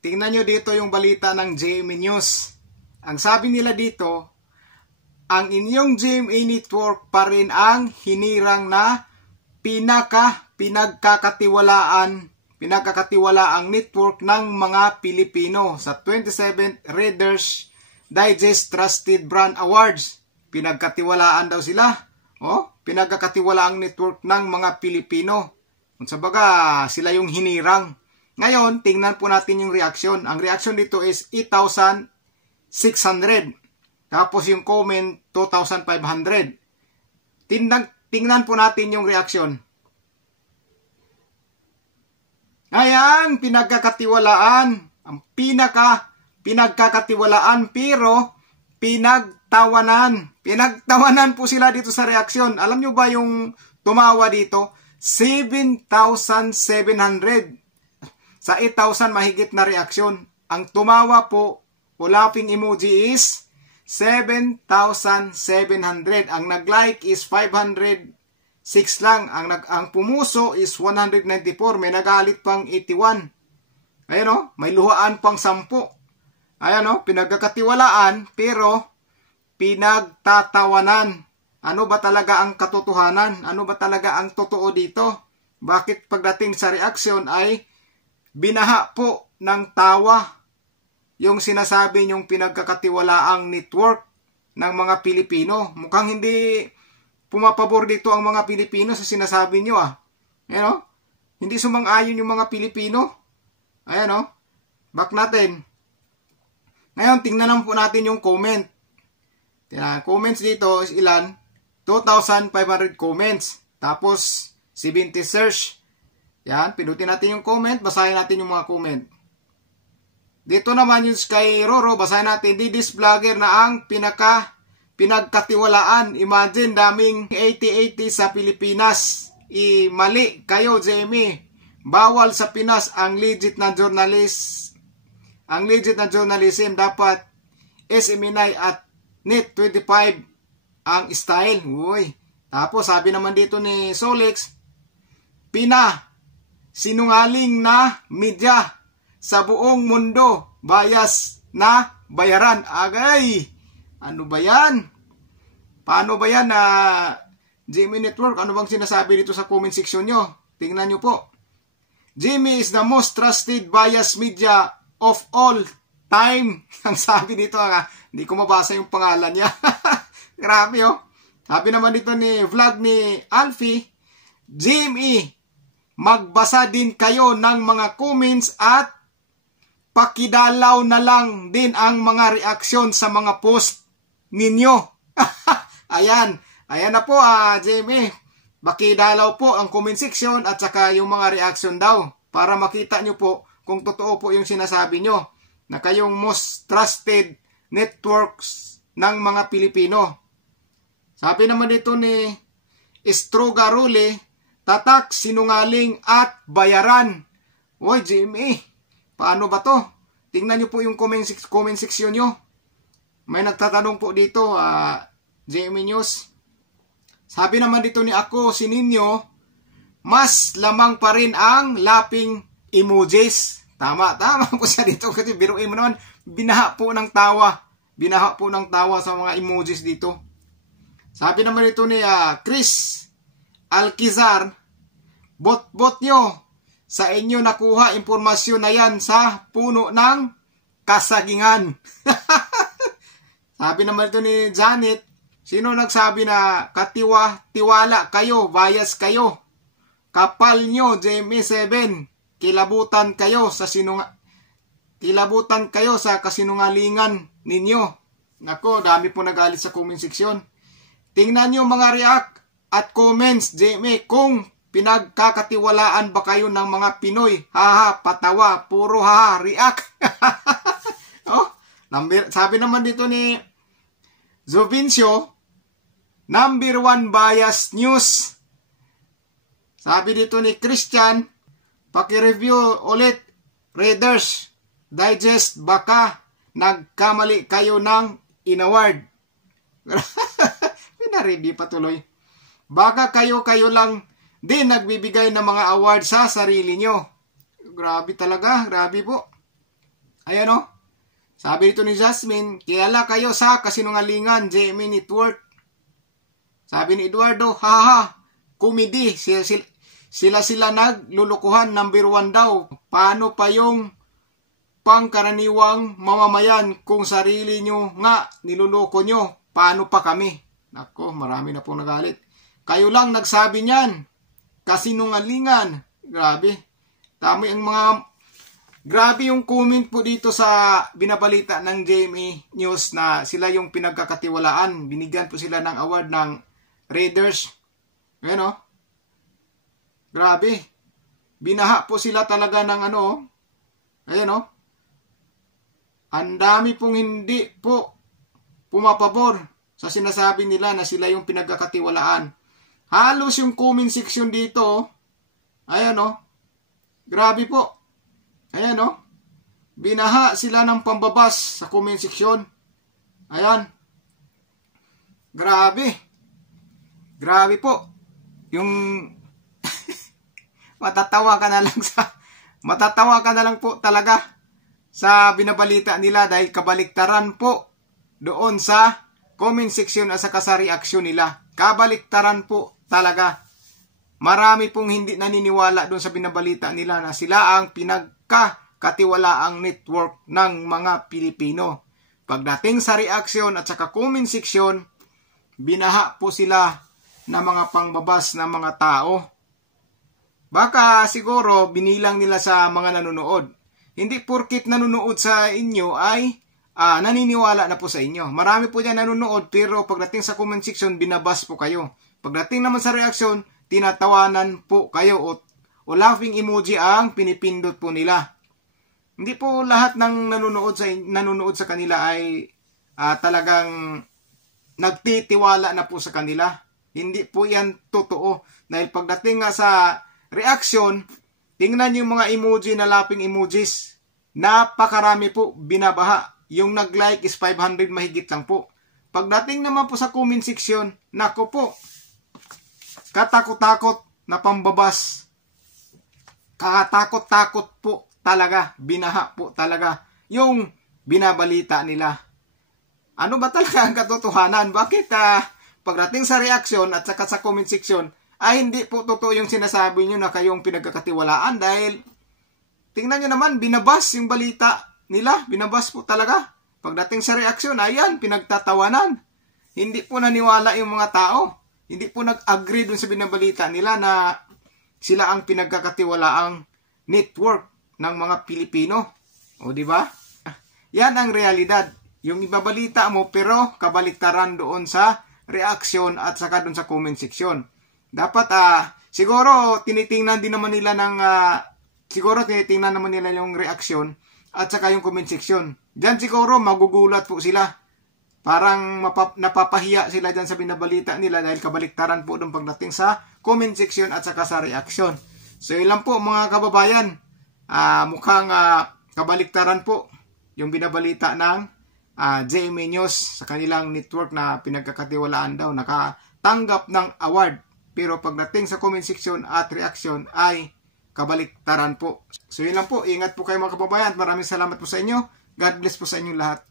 tingnan nyo dito yung balita ng GMA News. Ang sabi nila dito, ang inyong GMA Network pa rin ang hinirang na pinagkakatiwalaang network ng mga Pilipino sa 27th Reader's Digest Trusted Brand Awards. Pinagkatiwalaan daw sila. Pinagkakatiwalaang network ng mga Pilipino. Kung sabaga, sila yung hinirang. Ngayon, tingnan po natin yung reaction. Ang reaction dito is 8,600. Tapos yung comment, 2,500. Tingnan po natin yung reaction. Ayan, pinagkakatiwalaan. Ang pinagkakatiwalaan pero pinagtawanan. Pinagtawanan po sila dito sa reaction. Alam nyo ba yung tumawa dito? 7,700. Sa 8,000 mahigit na reaksyon. Ang tumawa po, o laughing emoji is 7,700. Ang nag-like is 506 lang. Ang pumuso is 194. May nagalit pang 81. Ayan may luhaan pang 10. Ayan pinagkakatiwalaan pero pinagtatawanan. Ano ba talaga ang katotohanan? Ano ba talaga ang totoo dito? Bakit pagdating sa reaksyon ay binaha po ng tawa yung sinasabi nyong pinagkakatiwalaang network ng mga Pilipino? Mukhang hindi pumapabor dito ang mga Pilipino sa sinasabi nyo Ayan hindi sumang-ayon yung mga Pilipino. Ayan back natin. Ngayon, tingnan lang po natin yung comment. Comments dito is ilan? 2,500 comments. Tapos, 70 search. Yan, pinutin natin yung comment. Basahin natin yung mga comment. Dito naman yung kay Roro. Basahin natin. Didis vlogger na ang pinagkatiwalaan. Imagine, daming 80-80 sa Pilipinas. Mali kayo, Jamie. Bawal sa Pinas ang legit na journalist. Ang legit na journalism dapat SMNI at Net 25 ang style. Uy. Tapos sabi naman dito ni Solex, sinungaling na media sa buong mundo, bias na bayaran. Agay! Ano ba yan? Paano ba yan GMA Network? Ano bang sinasabi dito sa comment section nyo? Tingnan nyo po. GMA is the most trusted bias media of all time. Ang sabi dito, hindi ko mabasa yung pangalan niya. Grabe Sabi naman dito ni vlog ni Alfie, GMA, magbasa din kayo ng mga comments at pakidalaw na lang din ang mga reaksyon sa mga post ninyo. Ayan na po GMA. Pakidalaw po ang comment section at saka yung mga reaksyon daw para makita nyo po kung totoo po yung sinasabi nyo na kayong most trusted networks ng mga Pilipino. Sabi naman dito ni Strogarule, tatak, sinungaling at bayaran. Oy, GMA, paano ba to? Tingnan nyo po yung comment section nyo. May nagtatanong po dito, GMA News. Sabi naman dito ni Ako Sininyo, mas lamang pa rin ang laughing emojis. Tama po siya dito kasi biruin mo naman, binaha po ng tawa sa mga emojis dito. Sabi naman dito ni Chris Alkizar, bot nyo, sa inyo nakuha impormasyon na yan sa puno ng kasagingan. Sabi naman dito ni Janet, sino nagsabi na tiwala kayo, bias kayo, kapal nyo, JMA7, kilabutan kayo sa kasinungalingan ninyo. Nako, dami po nagalit sa comment section. Tingnan nyo mga react at comments, JMA, kung pinagkakatiwalaan ba kayo ng mga Pinoy. Haha, patawa, puro haha, react. Sabi naman dito ni Zovincio, number 1 bias news. Sabi dito ni Christian, paki-review ulit, Readers Digest, baka nagkamali kayo ng inaward. Pinareview patuloy. Baka kayo lang din nagbibigay ng mga award sa sarili nyo. Grabe talaga, grabe po. Ayan o. Sabi dito ni Jasmine, kilala kayo sa kasinungalingan, GMA Network. Sabi ni Eduardo, haha, komedi, sila naglulukuhan, number 1 daw. Paano pa yung pangkaraniwang mamamayan kung sarili nyo nga niluloko nyo? Paano pa kami? Nako, marami na pong nagalit. Kayo lang nagsabi niyan. Kasinungalingan. Grabe. Tama ang mga... Grabe yung comment po dito sa binabalita ng GMA News na sila yung pinagkakatiwalaan. Binigyan po sila ng award ng Raiders. Ayan o. Grabe. Binaha po sila talaga ng ano. Ayan o. Ang dami pong hindi po pumapabor sa sinasabi nila na sila yung pinagkakatiwalaan. Halos yung comment section dito. Ayan o. Grabe po. Ayan o. Binaha sila ng pambabas sa comment section. Ayan. Grabe. Grabe po. Yung matatawa ka na lang po talaga sa binabalita nila dahil kabaliktaran po doon sa comment section at saka sa reaction nila. Kabaliktaran po talaga. Marami pong hindi naniniwala doon sa binabalita nila na sila ang pinagkakatiwalaang network ng mga Pilipino. Pagdating sa reaction at saka comment section, binaha po sila na mga pangbabas na mga tao. Baka siguro binilang nila sa mga nanonood. Hindi porkit nanonood sa inyo ay naniniwala na po sa inyo. Marami po dyan nanonood pero pagdating sa comment section, binabas po kayo. Pagdating naman sa reaction, tinatawanan po kayo o laughing emoji ang pinipindot po nila. Hindi po lahat ng nanonood sa kanila ay talagang nagtitiwala na po sa kanila. Hindi po yan totoo. Dahil pagdating nga sa reaction, tingnan yung mga emoji na laughing emojis. Napakarami po binabaha. Yung nag-like is 500 mahigit lang po. Pagdating naman po sa comment section, nako po, katakot-takot na pambabas. Kakatakot-takot po talaga. Binaha po talaga yung binabalita nila. Ano ba talaga ang katotohanan? Bakit pagdating sa reaction at saka sa comment section ay hindi po totoo yung sinasabi nyo na kayong pinagkakatiwalaan? Dahil tingnan nyo naman, binabas yung balita nila. Binabas po talaga. Pagdating sa reaction, ayan, pinagtatawanan. Hindi po naniwala yung mga tao. Hindi po nag-agree dun sa binabalita nila na sila ang pinagkakatiwalaang network ng mga Pilipino. O di ba? Yan ang realidad. Yung ibabalita mo pero kabaliktaran doon sa reaction at saka doon sa comment section. Dapat siguro tinitingnan din naman nila yung reaction at saka yung comment section. Diyan siguro magugulat po sila. Parang napapahiya sila dyan sa binabalita nila dahil kabaliktaran po doon pagdating sa comment section at saka sa reaction. So yun lang po mga kababayan. Mukhang kabaliktaran po yung binabalita ng GMA News sa kanilang network na pinagkakatiwalaan daw. Nakatanggap ng award. Pero pagdating sa comment section at reaction ay kabaliktaran po. So yun lang po. Ingat po kayo mga kababayan. Maraming salamat po sa inyo. God bless po sa inyong lahat.